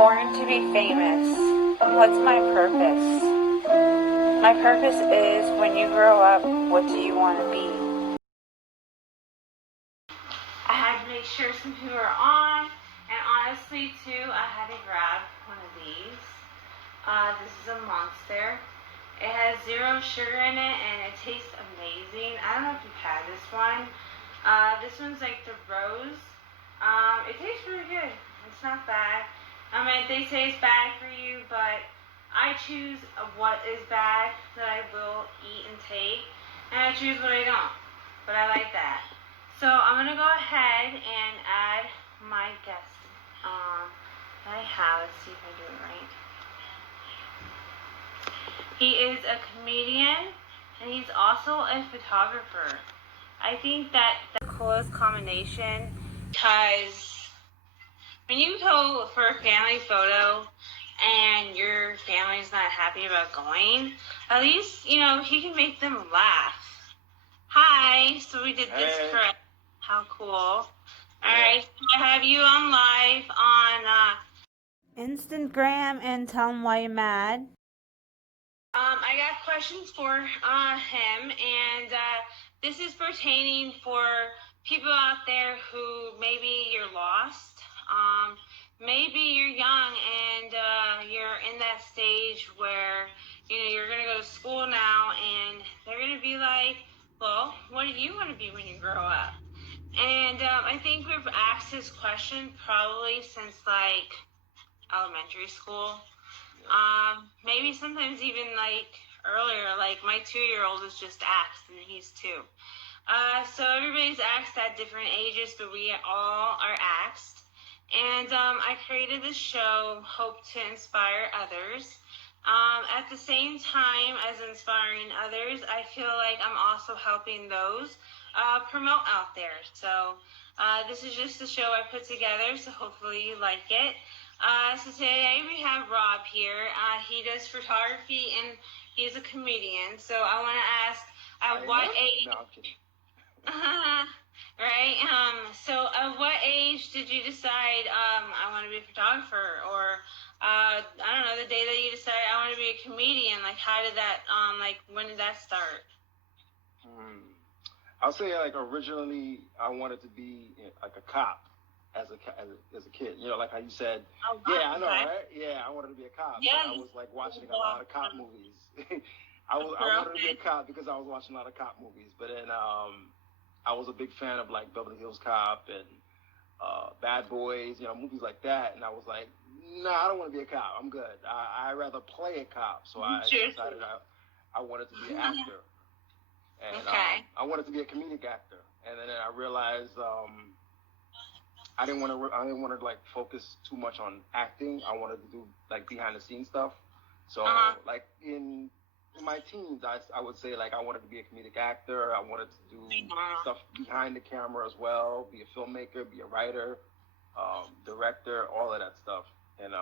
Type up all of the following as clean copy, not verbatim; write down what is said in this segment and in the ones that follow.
Born to be famous. What's my purpose? My purpose is when you grow up, what do you want to be? I had to make sure some people are on, and honestly too, I had to grab one of these. This is a Monster. It has 0 sugar in it, and it tastes amazing. I don't know if you've had this one. This one's like the rose. It tastes really good. It's not bad. I mean, they say it's bad for you, but I choose what is bad that I will eat and take, and I choose what I don't. But I like that. So I'm gonna go ahead and add my guest that I have. Let's see if I do it right. He is a comedian, and he's also a photographer. I think that's the coolest combination, because when you go for a family photo and your family's not happy about going, at least, you know, he can make them laugh. Hi, so we did this for how cool. Alright, so I have you on live on Instagram, and tell him why you're mad. I got questions for him, and this is pertaining for people out there who maybe you're lost. Maybe you're young and you're in that stage where, you know, you're going to go to school now, and they're going to be like, well, what do you want to be when you grow up? And I think we've asked this question probably since like elementary school. Maybe sometimes even like earlier, like my 2-year-old is just asked, and he's 2. So everybody's asked at different ages, but we all are asked. And I created this show, hope to inspire others. At the same time as inspiring others, I feel like I'm also helping those promote out there. So this is just a show I put together, so hopefully you like it. So today we have Rob here. He does photography, and he's a comedian. So I want to ask, at what age? No, I'm kidding. Right. So at what age did you decide I want to be a photographer, or I don't know, the day that you decided I want to be a comedian? Like, how did that when did that start? I'll say like originally I wanted to be like a cop as a kid. You know, like how you said. Oh, yeah, I know, okay. right? Yeah, I wanted to be a cop. Yeah, I was like watching a lot of cop movies. I wanted to be a cop because I was watching a lot of cop movies. But then I was a big fan of like Beverly Hills Cop and Bad Boys, you know, movies like that. And I was like, nah, I don't want to be a cop. I'm good. I'd rather play a cop. So I decided I wanted to be an actor. And I wanted to be a comedic actor. And then I realized I didn't want to like focus too much on acting. I wanted to do like behind the scenes stuff. So like in my teens, I would say like I wanted to be a comedic actor. I wanted to do stuff behind the camera as well, be a filmmaker, be a writer, director, all of that stuff. And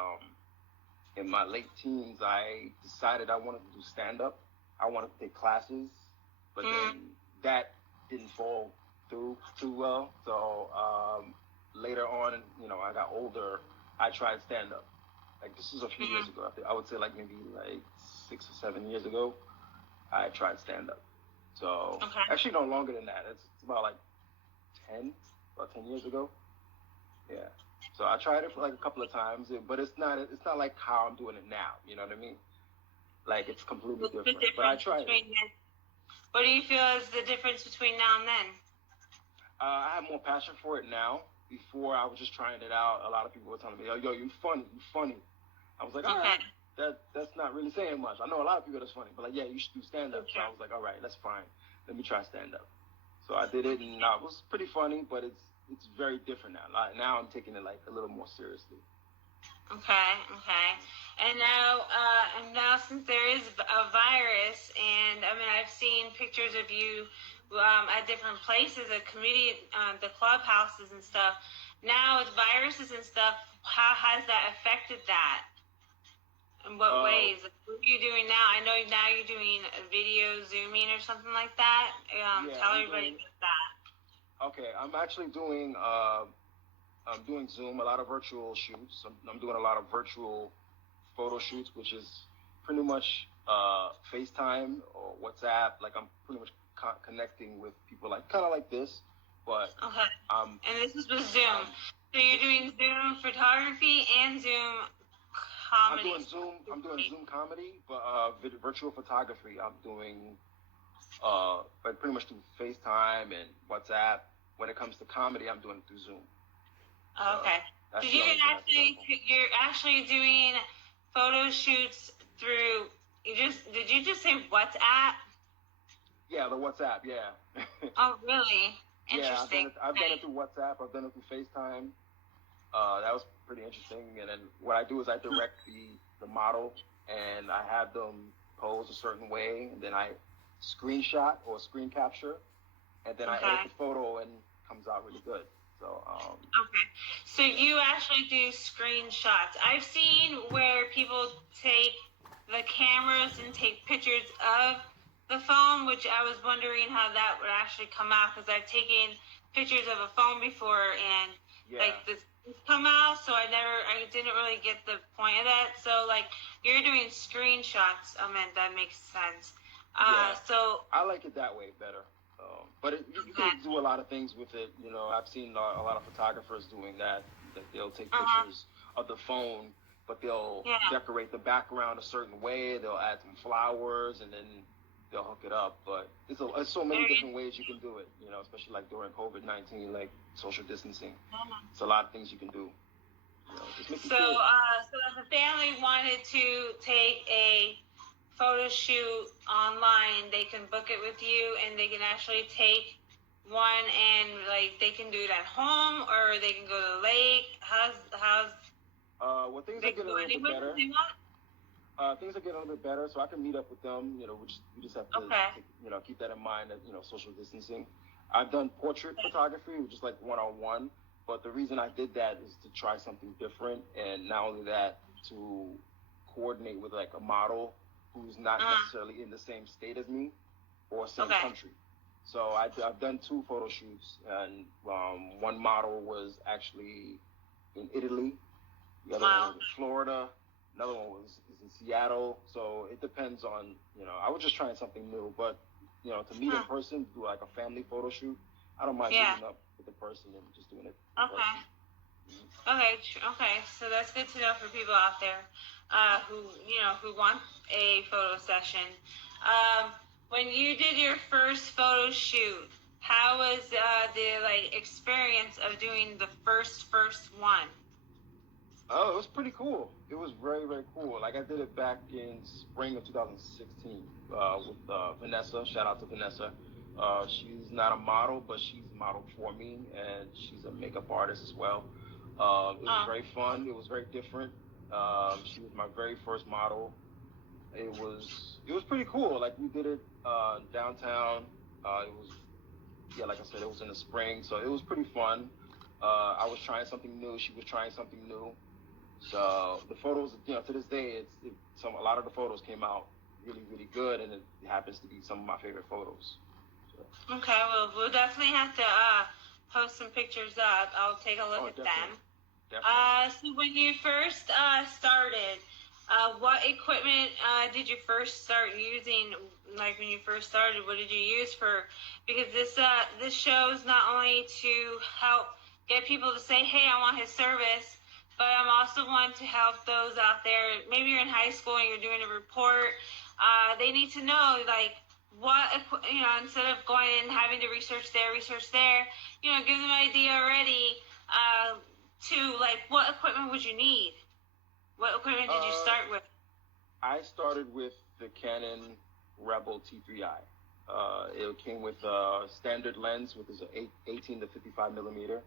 in my late teens, I decided I wanted to do stand-up. I wanted to take classes, but then that didn't fall through too well. So later on, you know, I got older, I tried stand-up. Like this was a few years ago. I would say like maybe like 6 or 7 years ago, I tried stand-up. So actually no longer than that. It's about like 10 years ago. Yeah. So I tried it for like a couple of times, but it's not like how I'm doing it now. You know what I mean? Like it's completely different. But I tried it. What do you feel is the difference between now and then? I have more passion for it now. Before I was just trying it out. A lot of people were telling me, "Yo, you funny." I was like, all right, that's not really saying much. I know a lot of people that's funny, but like, yeah, you should do stand-up. So I was like, all right, that's fine. Let me try stand-up. So I did it, and it was pretty funny, but it's very different now. Like, now I'm taking it like a little more seriously. Okay. And now since there is a virus, and I mean, I've seen pictures of you at different places, the clubhouses and stuff. Now with viruses and stuff, how has that affected that? In what ways? What are you doing now? I know now you're doing a video Zooming or something like that. Tell everybody about that. Okay, I'm actually doing I'm doing Zoom, a lot of virtual shoots. I'm doing a lot of virtual photo shoots, which is pretty much FaceTime or WhatsApp. Like I'm pretty much connecting with people like kind of like this, but okay. And this is with Zoom. So you're doing Zoom photography and Zoom comedy. I'm doing Zoom comedy, but virtual photography. I'm doing like pretty much through FaceTime and WhatsApp. When it comes to comedy, I'm doing it through Zoom. Okay. So you're actually doing photo shoots through. Did you just say WhatsApp? Yeah, the WhatsApp. Yeah. Oh, really? Interesting. Yeah, I've done it through WhatsApp. I've done it through FaceTime. That was pretty interesting. And then what I do is I direct the model, and I have them pose a certain way, and then I screenshot or screen capture, and then I edit the photo, and it comes out really good. So. Okay. So you actually do screenshots. I've seen where people take the cameras and take pictures of the phone, which I was wondering how that would actually come out, because I've taken pictures of a phone before and like this come out, so I didn't really get the point of that. So like you're doing screenshots, man, that makes sense. So I like it that way better. But you can do a lot of things with it. You know, I've seen a lot of photographers doing that. That they'll take pictures of the phone, but they'll decorate the background a certain way. They'll add some flowers, and then they'll hook it up. But it's so many different ways you can do it. You know, especially like during COVID-19, like social distancing. It's a lot of things you can do. You know, just make it cool. So if a family wanted to take a photo shoot online, they can book it with you, and they can actually take one, and like they can do it at home, or they can go to the lake. How's well, things are getting a little bit better. Things are getting a little bit better, so I can meet up with them. You know, we just have to keep that in mind, that social distancing. I've done portrait photography, which is like one-on-one, but the reason I did that is to try something different, and not only that, to coordinate with like a model who's not necessarily in the same state as me or same country. So I've done 2 photo shoots, and one model was actually in Italy, the other one was in Florida, another one is in Seattle. So it depends on, I was just trying something new, but to meet in person, do like a family photo shoot, I don't mind meeting up with the person and just doing it in person. Okay, so that's good to know for people out there who want a photo session. When you did your first photo shoot, how was the experience of doing the first one? Oh, it was pretty cool. It was very, very cool. Like I did it back in spring of 2016 with Vanessa. Shout out to Vanessa. She's not a model, but she's modeled for me, and she's a makeup artist as well. It was very fun. It was very different. She was my very first model. It was pretty cool. Like we did it downtown. It was, like I said, it was in the spring, so it was pretty fun. I was trying something new. She was trying something new. So the photos, to this day, a lot of the photos came out really, really good, and it happens to be some of my favorite photos. So. Okay, well, we'll definitely have to post some pictures up. I'll take a look at them. So when you first started, what equipment did you first start using? Like when you first started, what did you use because this show is not only to help get people to say, hey, I want his service, but I'm also want to help those out there. Maybe you're in high school and you're doing a report. They need to know, like, what, instead of going and having to research there, give them an idea already to, like, what equipment would you need? What equipment did you start with? I started with the Canon Rebel T3i. It came with a standard lens, which is an 18 to 55 millimeter.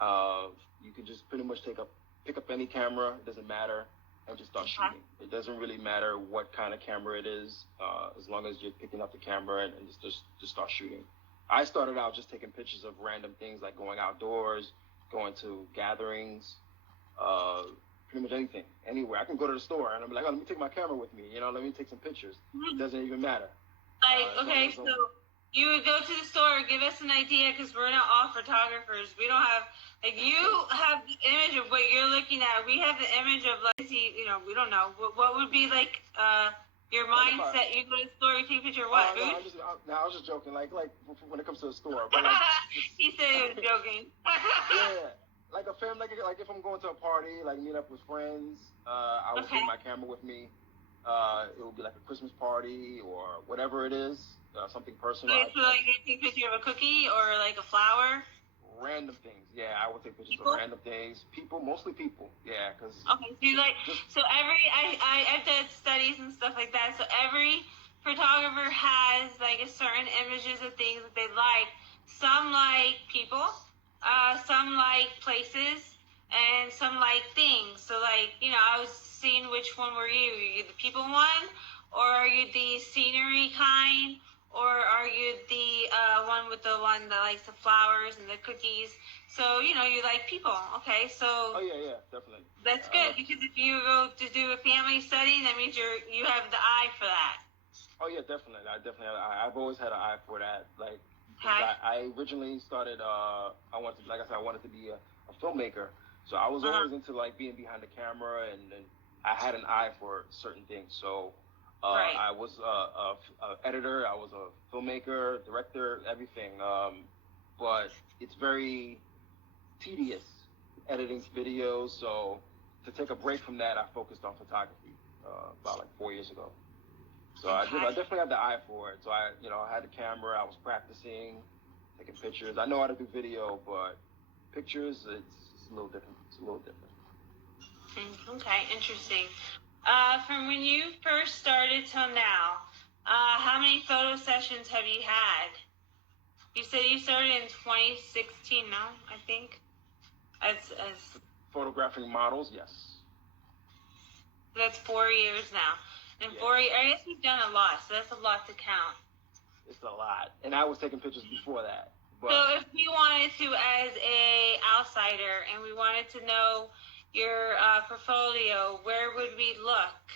You can just pretty much pick up any camera, it doesn't matter, and just start shooting. It doesn't really matter what kind of camera it is, as long as you're picking up the camera and just start shooting. I started out just taking pictures of random things, like going outdoors, going to gatherings, pretty much anything, anywhere. I can go to the store and I'm like, let me take my camera with me, let me take some pictures. It doesn't even matter. You would go to the store, give us an idea, because we're not all photographers. We don't have, like, you have the image of what you're looking at. We have the image of, like, we don't know. What would be, like, your mindset? You go to the store, you take a picture of what? No, I was just joking. Like when it comes to the store. But like, he said he was joking. Yeah. Like a family, like if I'm going to a party, like meet up with friends, I would take my camera with me. It would be like a Christmas party or whatever it is, something personal. So like you take a picture of a cookie or like a flower? Random things, yeah. I would take pictures of random things. Mostly people, yeah. Cause okay, so you like, I've done studies and stuff like that. So every photographer has like a certain images of things that they like. Some like people, some like places, and some like things. So like, I was seeing which one were you? Are you the people one, or are you the scenery kind, or are you the one with the one that likes the flowers and the cookies? So you like people. Okay, so. Oh yeah, definitely. That's good, because if you go to do a family study, that means you have the eye for that. Oh yeah, definitely. I've always had an eye for that. Like, okay. I originally started. I wanted to be a filmmaker. So I was always into like being behind the camera, and I had an eye for certain things. So right. I was a editor. I was a filmmaker, director, everything. But it's very tedious editing videos. So to take a break from that, I focused on photography about like 4 years ago. So I definitely had the eye for it. So I had the camera. I was practicing, taking pictures. I know how to do video, but pictures, it's a little different. Okay, interesting. From when you first started till now, how many photo sessions have you had? You said you started in 2016, no? I think. As photographing models, yes. That's 4 years now. And 4 years, I guess you've done a lot, so that's a lot to count. It's a lot. And I was taking pictures before that. But so if we wanted to, as a outsider, and we wanted to know your portfolio, where would we look?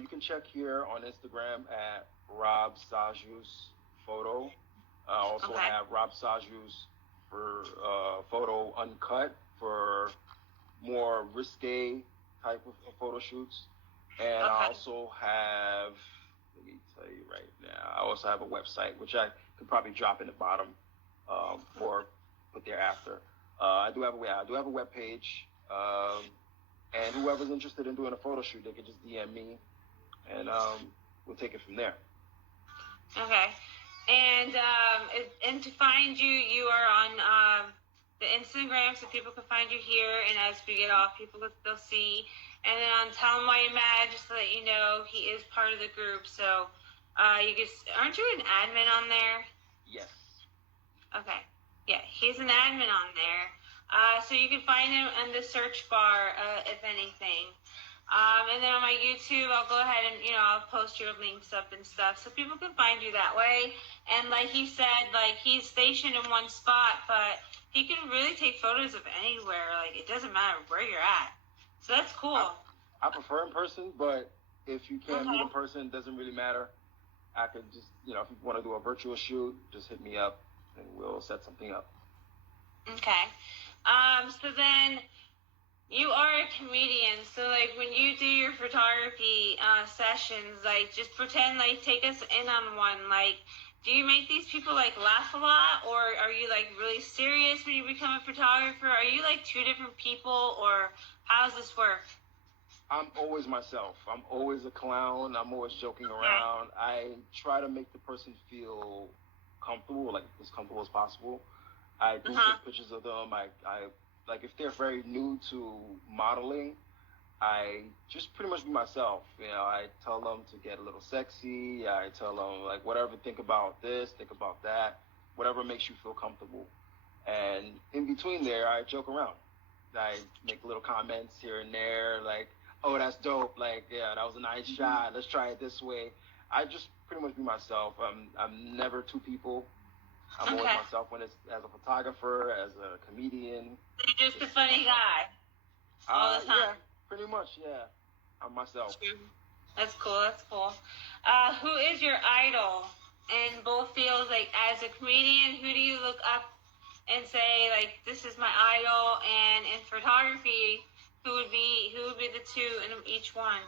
You can check here on Instagram at Robsajousphoto. I also have Robsajous for photo uncut for more risque type of photo shoots. And I also have, let me tell you right now, I also have a website, which I could probably drop in the bottom or put there after. I do have a web page, and whoever's interested in doing a photo shoot, they can just DM me, and we'll take it from there. Okay. And to find you, you are on the Instagram, so people can find you here. And as we get off, they'll see. And then on Tell Him Why You Mad, just to let you know, he is part of the group. So aren't you an admin on there? Yes. Okay. Yeah, he's an admin on there. So you can find him in the search bar, if anything. And then on my YouTube, I'll go ahead and, I'll post your links up and stuff so people can find you that way. And like he said, like he's stationed in one spot, but he can really take photos of anywhere. Like it doesn't matter where you're at. So that's cool. I prefer in person, but if you can't meet in person, it doesn't really matter. I could just, if you want to do a virtual shoot, just hit me up and we'll set something up. Okay. So then you are a comedian, so like when you do your photography sessions, like just pretend like take us in on one. Like, do you make these people like laugh a lot, or are you like really serious when you become a photographer? Are you like two different people, or how does this work? I'm always myself. I'm always a clown. I'm always joking around. I try to make the person feel comfortable, like as comfortable as possible. I do take pictures of them. I like if they're very new to modeling, I just pretty much be myself. I tell them to get a little sexy. I tell them like whatever, think about this, think about that, whatever makes you feel comfortable. And in between there, I joke around. I make little comments here and there, like, oh, that's dope. Like, yeah, that was a nice shot. Let's try it this way. I just pretty much be myself. I'm never two people. I'm always myself when it's as a photographer, as a comedian. You're just a funny guy. All the time. Yeah, pretty much, yeah. I'm myself. That's cool. Who is your idol? in both fields, like as a comedian, who do you look up and say like this is my idol, and in photography, who would be the two in each one?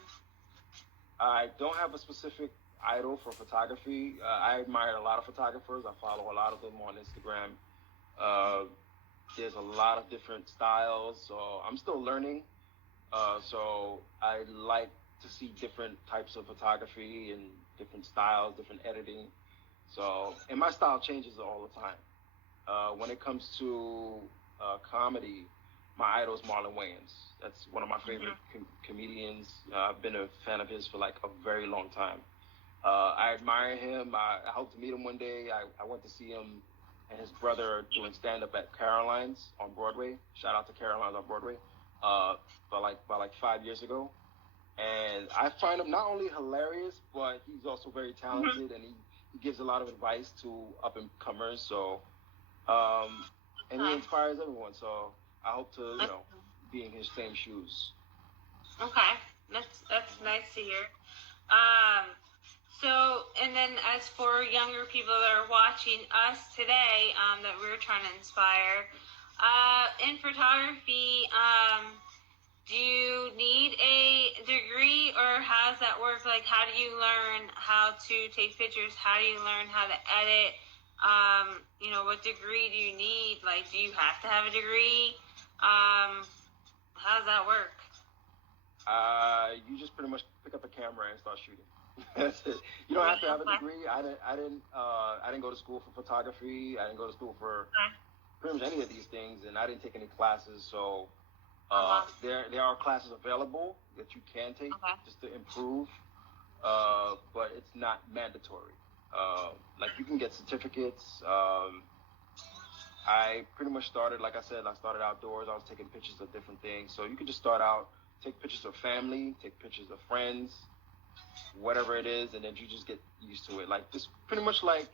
I don't have a specific idol for photography. I admire a lot of photographers. I follow a lot of them on Instagram. There's a lot of different styles, so I'm still learning. So I like to see different types of photography and different styles, different editing. So, and my style changes all the time. When it comes to comedy, my idol is Marlon Wayans. That's one of my favorite comedians. I've been a fan of his for like a very long time. I admire him. I hope to meet him one day. I went to see him and his brother doing stand-up at Caroline's on Broadway. Shout out to Caroline's on Broadway. By like 5 years ago. And I find him not only hilarious, but he's also very talented, and he gives a lot of advice to up-and-comers. So, and he inspires everyone. So I hope to, be in his same shoes. Okay, that's nice to hear. So, and then as for younger people that are watching us today, that we're trying to inspire, in photography, do you need a degree, or how does that work? Like, how do you learn how to take pictures? How do you learn how to edit? What degree do you need? Like, do you have to have a degree? How does that work? You just pretty much pick up a camera and start shooting. That's it. You don't have to have a degree. I didn't go to school for photography. I didn't go to school for pretty much any of these things, and I didn't take any classes. So there are classes available that you can take just to improve, but it's not mandatory. Like you can get certificates. I pretty much started, like I said, I started outdoors. I was taking pictures of different things. So you can just start out, take pictures of family, take pictures of friends, whatever it is, and then you just get used to it. Like just pretty much like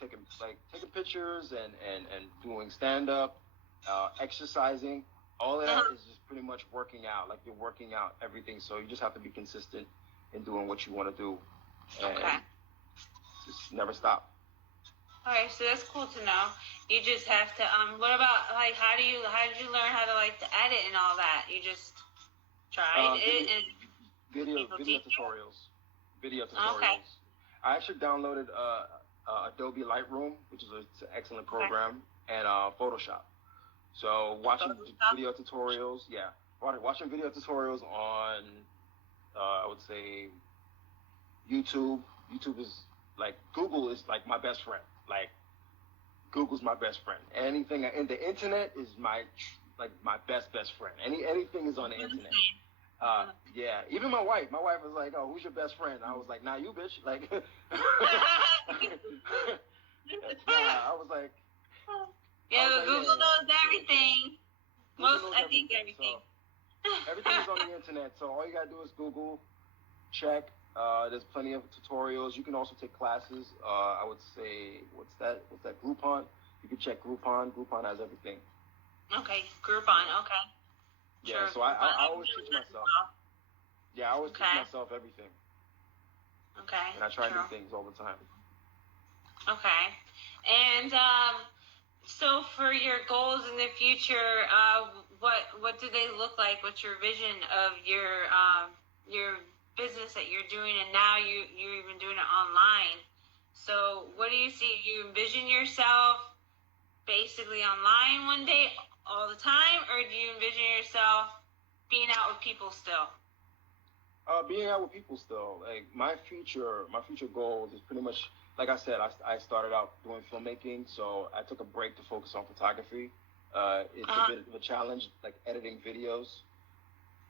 taking pictures and doing stand up, exercising. All of that is just pretty much working out. Like you're working out everything. So you just have to be consistent in doing what you want to do, and just never stop. Okay, so that's cool to know. You just have to. What about like how did you learn how to like to edit and all that? You just tried it and video tutorials. Video tutorials. Okay. I actually downloaded Adobe Lightroom, which is an excellent program, and Photoshop. So watching video tutorials, watching video tutorials on, I would say, YouTube. YouTube is like Google is like my best friend. Like Google's my best friend. Anything in the internet is my best friend. Anything is on the internet. Yeah, even my wife. My wife was like, "Oh, who's your best friend?" I was like, "Nah, you bitch." Like, I was like, Google knows everything. I think everything. So, everything is on the internet. So all you gotta do is Google, check. There's plenty of tutorials. You can also take classes. I would say, what's that? Groupon. You can check Groupon. Groupon has everything. Okay, Groupon. Okay. Yeah, sure. So I always teach myself. Yeah, I always teach myself everything. Okay. And I try new things all the time. Okay. And so for your goals in the future, what do they look like? What's your vision of your business that you're doing, and now you're even doing it online? So what do you see? You envision yourself basically online one day all the time, or do you envision yourself being out with people still? Being out with people still. Like my future goals is pretty much, like I said, I started out doing filmmaking, so I took a break to focus on photography. It's a bit of a challenge, like editing videos.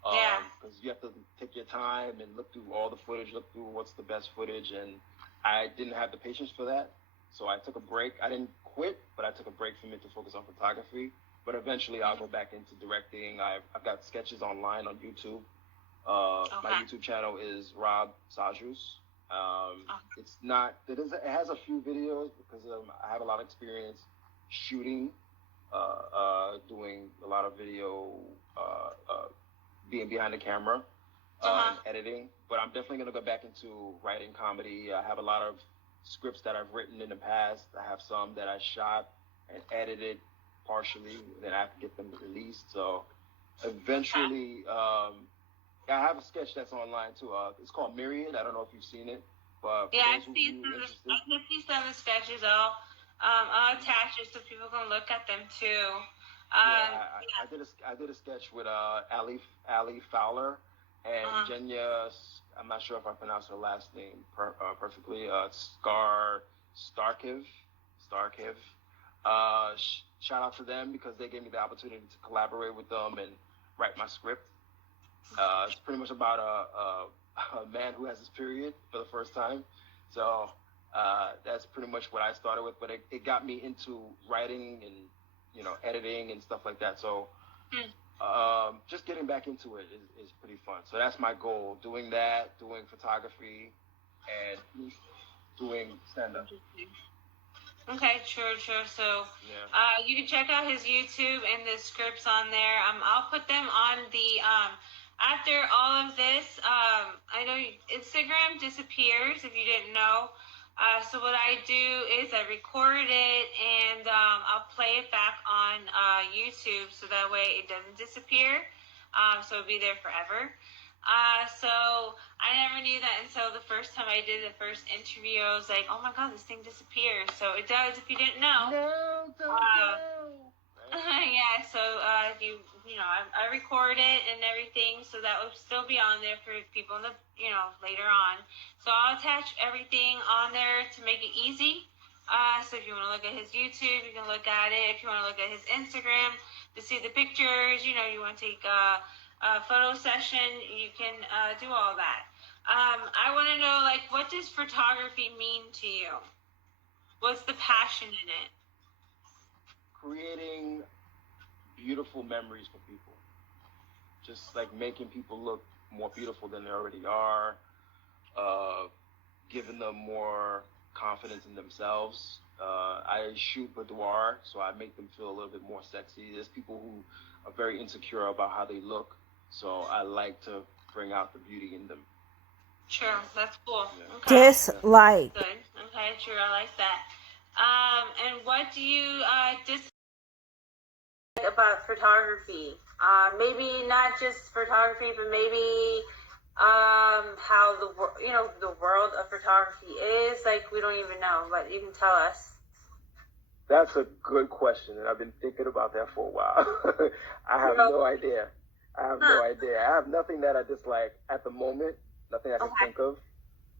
Because you have to take your time and look through all the footage, look through what's the best footage, and I didn't have the patience for that. So I took a break. I didn't quit, but I took a break from it to focus on photography. But eventually I'll go back into directing. I've got sketches online on YouTube. My YouTube channel is Robsajous. It has a few videos because I have a lot of experience shooting, doing a lot of video, being behind the camera. and editing. But I'm definitely going to go back into writing comedy. I have a lot of scripts that I've written in the past. I have some that I shot and edited partially, then I have to get them released. So eventually, I have a sketch that's online too. It's called Myriad. I don't know if you've seen it, but I've seen some of the sketches. I'll attach it so people can look at them too. I did a sketch with Ali Fowler and Jenya. I'm not sure if I pronounced her last name perfectly. Starkiv. Shout out to them because they gave me the opportunity to collaborate with them and write my script. It's pretty much about a man who has his period for the first time. So that's pretty much what I started with. But it got me into writing and, you know, editing and stuff like that. So just getting back into it is pretty fun. So that's my goal, doing that, doing photography, and doing stand-up. Okay, sure. So you can check out his YouTube and the scripts on there. I'll put them on the after all of this. I know Instagram disappears if you didn't know. So what I do is I record it and I'll play it back on YouTube so that way it doesn't disappear. So it'll be there forever. So I never knew that until the first time I did the first interview. I was like, oh my God, this thing disappears. So it does if you didn't know. No, don't know. Yeah, so I record it and everything, so that will still be on there for people in the later on. So I'll attach everything on there to make it easy. So if you want to look at his YouTube, you can look at it. If you want to look at his Instagram to see the pictures, you want to take a photo session, you can do all that. I want to know, like, what does photography mean to you? What's the passion in it? Creating beautiful memories for people. Just like making people look more beautiful than they already are. Giving them more confidence in themselves. I shoot boudoir, so I make them feel a little bit more sexy. There's people who are very insecure about how they look, so I like to bring out the beauty in them. Sure, that's cool. Yeah. Okay. Dislike. Good. Okay, sure, I like that. And what do you dislike about photography? Maybe not just photography, but maybe how the world of photography is. Like, we don't even know, but you can tell us. That's a good question, and I've been thinking about that for a while. I have no idea. I have nothing that I dislike at the moment. Nothing I can think of.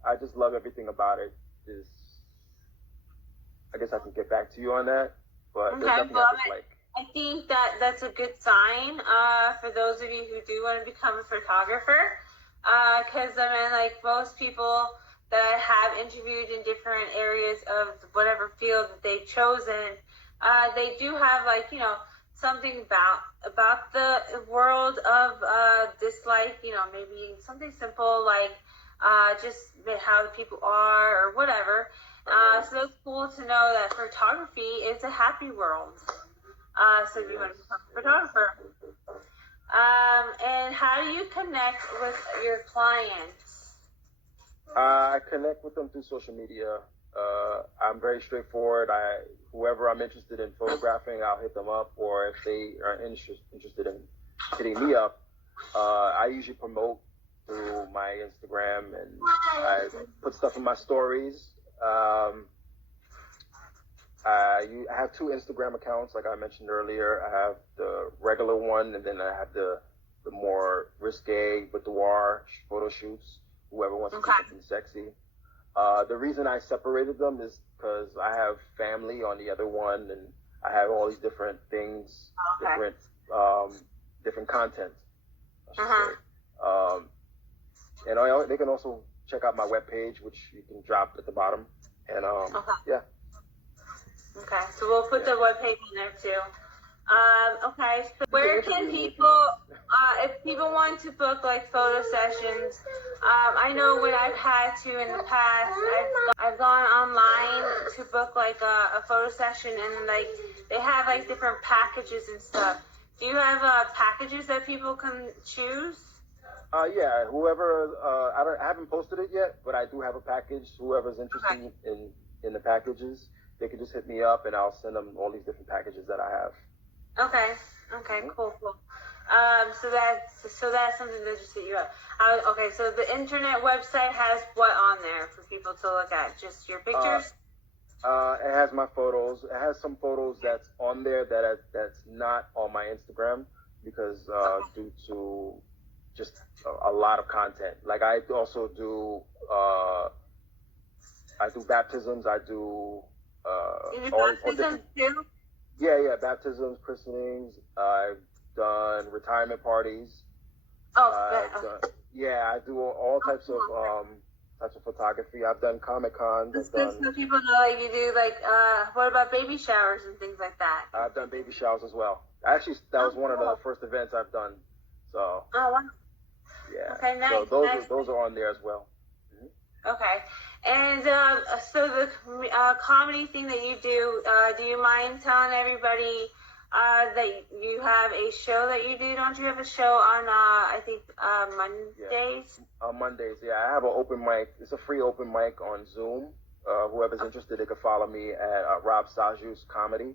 I just love everything about it. I guess I can get back to you on that, but there's nothing I dislike. I think that's a good sign for those of you who do want to become a photographer. Because, like most people that I have interviewed in different areas of whatever field that they've chosen, they do have, something about the world of dislike, maybe something simple like just how the people are or whatever. So it's cool to know that photography is a happy world. So if you want to become a photographer. And how do you connect with your clients? I connect with them through social media. I'm very straightforward. Whoever I'm interested in photographing, I'll hit them up. Or if they are interested in hitting me up, I usually promote through my Instagram and I put stuff in my stories. I have 2 Instagram accounts, like I mentioned earlier. I have the regular one, and then I have the more risque boudoir photo shoots. Whoever wants to do something sexy. The reason I separated them is because I have family on the other one, and I have all these different things, different content, I should say. And they can also check out my webpage, which you can drop at the bottom. And yeah. Okay, so we'll put the webpage in there too. Okay, so where can people, if people want to book like photo sessions, I know when I've had to in the past, I've gone online to book like a photo session, and like they have like different packages and stuff. Do you have packages that people can choose? Yeah, whoever, I haven't posted it yet, but I do have a package. Whoever's interested in the packages, they can just hit me up and I'll send them all these different packages that I have. Okay. Okay. Cool. So that's something that just hit you up. Okay. So the internet website has what on there for people to look at? Just your pictures? It has my photos. It has some photos that's on there that's not on my Instagram because due to just a lot of content. Like I also do I do baptisms. I do baptisms too? Yeah, baptisms, christenings. I've done retirement parties. I do all types of photography. I've done Comic Cons. It's good so people know, like, you do, like, what about baby showers and things like that? I've done baby showers as well. Actually, that was one of the first events I've done. So. Oh, wow. Yeah. Okay, nice. So those are on there as well. Okay. And so the comedy thing that you do you mind telling everybody that you have a show that you do? Don't you have a show on, I think, Mondays? Yeah. On Mondays, yeah. I have an open mic. It's a free open mic on Zoom. Whoever's interested, they can follow me at Robsajousphoto comedy.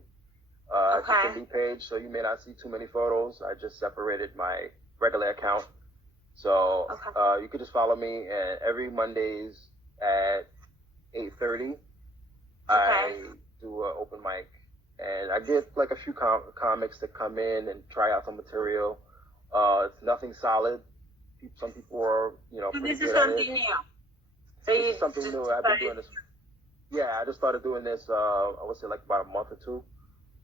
It's a new page, so you may not see too many photos. I just separated my regular account. So you could just follow me, and every Mondays at 8:30, I do an open mic, and I get like a few comics to come in and try out some material. It's nothing solid. Some people are, So this is something new. So this is something new. I've been doing this. Yeah, I just started doing this. I would say like about a month or two.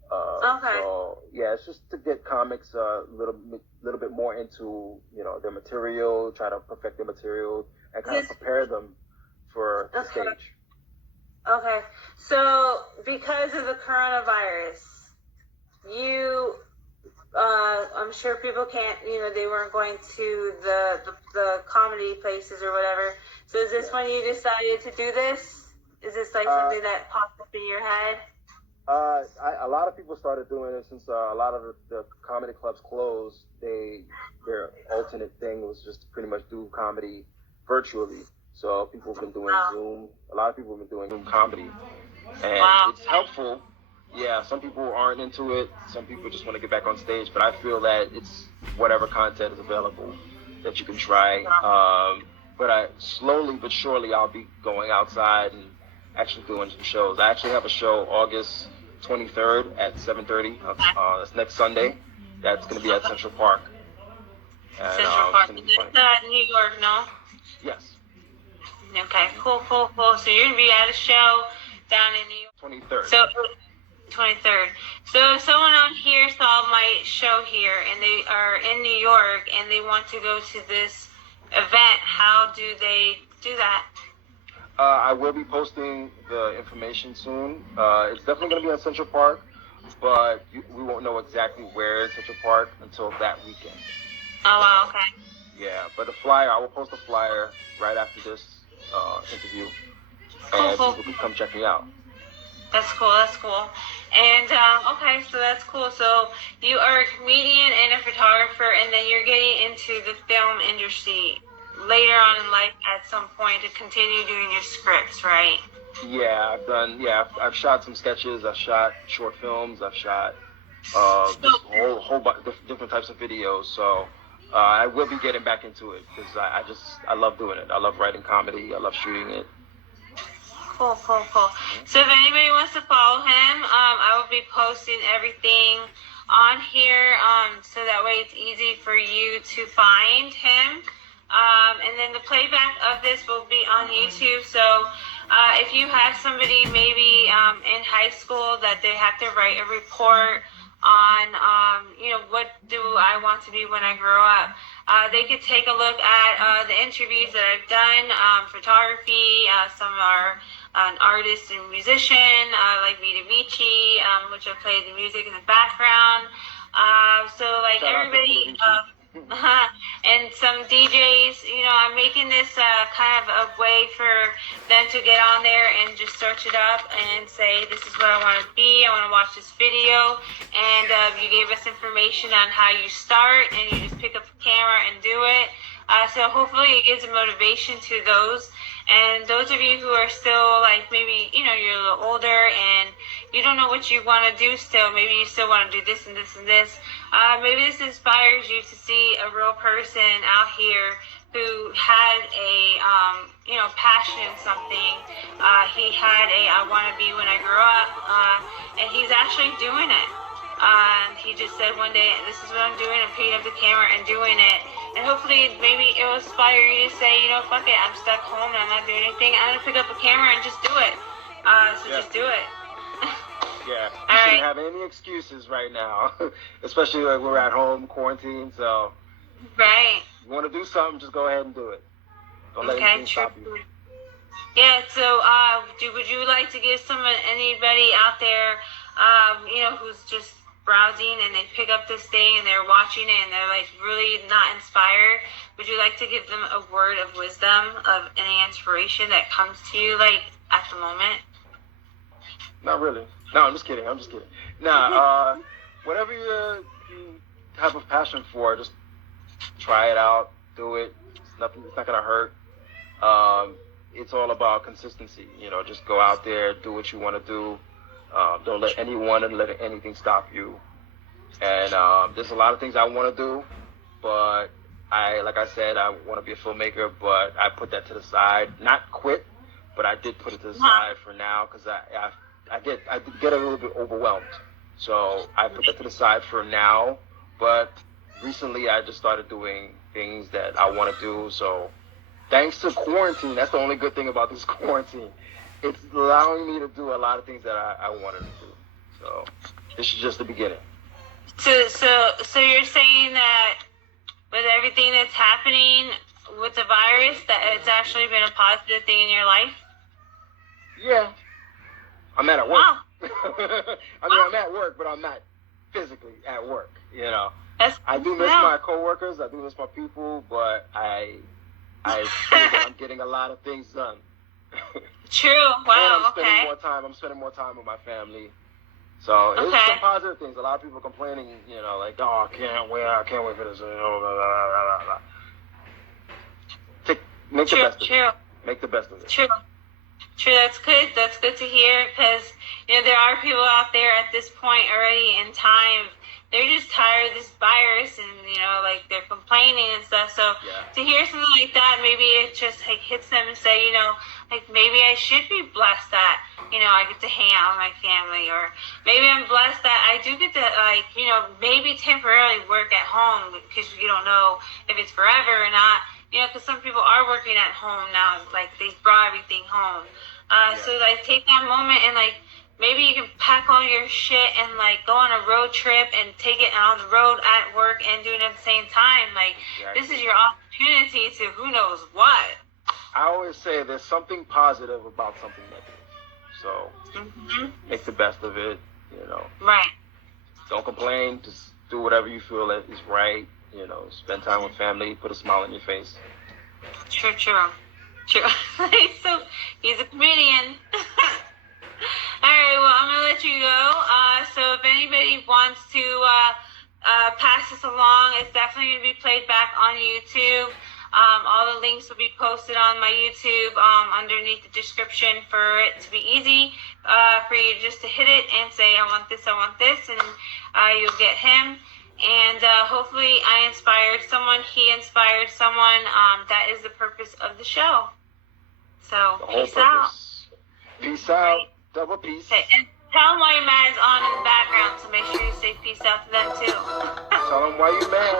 So yeah, it's just to get comics a little bit more into their material, try to perfect their material, and kind of prepare them for the stage. Okay, so because of the coronavirus, I'm sure people can't, they weren't going to the comedy places or whatever. So is this when you decided to do this? Is this like something that popped up in your head? A lot of people started doing it since a lot of the comedy clubs closed. Their alternate thing was just pretty much do comedy virtually. So people have been doing Zoom. A lot of people have been doing Zoom comedy, and it's helpful. Yeah, some people aren't into it. Some people just want to get back on stage. But I feel that it's whatever content is available that you can try. But slowly but surely I'll be going outside and actually doing some shows. I actually have a show August 23rd at 7:30. That's next Sunday. That's going to be at Central Park. And, Central Park. Is that New York, no? Yes. Okay, cool. So you're going to be at a show down in New York. 23rd. So 23rd. So if someone on here saw my show here and they are in New York and they want to go to this event, how do they do that? I will be posting the information soon. It's definitely going to be at Central Park, but we won't know exactly where in Central Park until that weekend. Oh, wow, okay. Yeah, but the flyer, I will post a flyer right after this interview, and people can come check me out. That's cool. And, okay, so that's cool. So you are a comedian and a photographer, and then you're getting into the film industry later on in life at some point to continue doing your scripts, right? Yeah, I've shot some sketches, I've shot short films, I've shot whole bunch of different types of videos. So I will be getting back into it because I love doing it. I love writing comedy. I love shooting it. Cool. So if anybody wants to follow him, I will be posting everything on here, so that way it's easy for you to find him. And then the playback of this will be on YouTube. So if you have somebody maybe in high school that they have to write a report on, what do I want to be when I grow up, they could take a look at the interviews that I've done, photography. Some are an artist and musician, like Vita Vici, which I play the music in the background. So like everybody, and some DJs, I'm making this kind of a way for them to get on there and just search it up and say, this is what I want to be, I want to watch this video, and you gave us information on how you start, and you just pick up the camera and do it. So hopefully it gives a motivation to those. And those of you who are still like maybe, you're a little older and you don't know what you want to do still, maybe you still want to do this and this and this. Maybe this inspires you to see a real person out here who had a, passion in something. He had a I want to be when I grow up, and he's actually doing it. He just said one day, this is what I'm doing, I'm picking up the camera and doing it. And hopefully maybe it will inspire you to say, fuck it, I'm stuck home and I'm not doing anything. I'm going to pick up a camera and just do it. Just do it. Yeah, you shouldn't have any excuses right now, especially like we're at home, quarantined, so. Right. You want to do something, just go ahead and do it. Don't let anything stop you. Yeah, so would you like to give anybody out there, who's just browsing and they pick up this thing and they're watching it and they're like really not inspired, would you like to give them a word of wisdom, of any inspiration that comes to you like at the moment? Not really. No, I'm just kidding. Nah, whatever you have a passion for, just try it out, do it. It's not gonna hurt. It's all about consistency. Just go out there, do what you want to do. Don't let anyone and let anything stop you. And there's a lot of things I want to do, but like I said, I want to be a filmmaker, but I put that to the side. Not quit, but I did put it to the side for now because I did get a little bit overwhelmed. So I put that to the side for now, but recently I just started doing things that I want to do. So thanks to quarantine, that's the only good thing about this quarantine. It's allowing me to do a lot of things that I wanted to do. So this is just the beginning. So you're saying that with everything that's happening with the virus, that it's actually been a positive thing in your life? Yeah. I'm at work. Wow. I'm at work, but I'm not physically at work, I do miss my coworkers, I do miss my people, but I feel that I'm getting a lot of things done. True. Wow. I'm spending more time with my family. So it's some positive things. A lot of people complaining, like, oh, I can't wait for this. Make the best of it. Make the best of it. True. That's good. That's good to hear because, there are people out there at this point already in time. They're just tired of this virus and, they're complaining and stuff. So to hear something like that, maybe it just hits them and say, maybe I should be blessed that, I get to hang out with my family, or maybe I'm blessed that I do get to, maybe temporarily work at home because you don't know if it's forever or not, because some people are working at home now, they brought everything home. So, take that moment and, maybe you can pack all your shit and, go on a road trip and take it on the road at work and do it at the same time. This is your opportunity to who knows what. I always say there's something positive about something negative. So, make the best of it, Right. Don't complain. Just do whatever you feel that is right. Spend time with family. Put a smile on your face. True. So, he's a comedian. All right, well, I'm going to let you go. So if anybody wants to pass this along, it's definitely going to be played back on YouTube. All the links will be posted on my YouTube underneath the description for it to be easy for you just to hit it and say, I want this, and you'll get him. And hopefully I inspired someone, he inspired someone. That is the purpose of the show. So, peace out. Peace out. Right. Double peace. Okay, and tell them why your man is on in the background, so make sure you say peace out to them too. Tell them why you mad.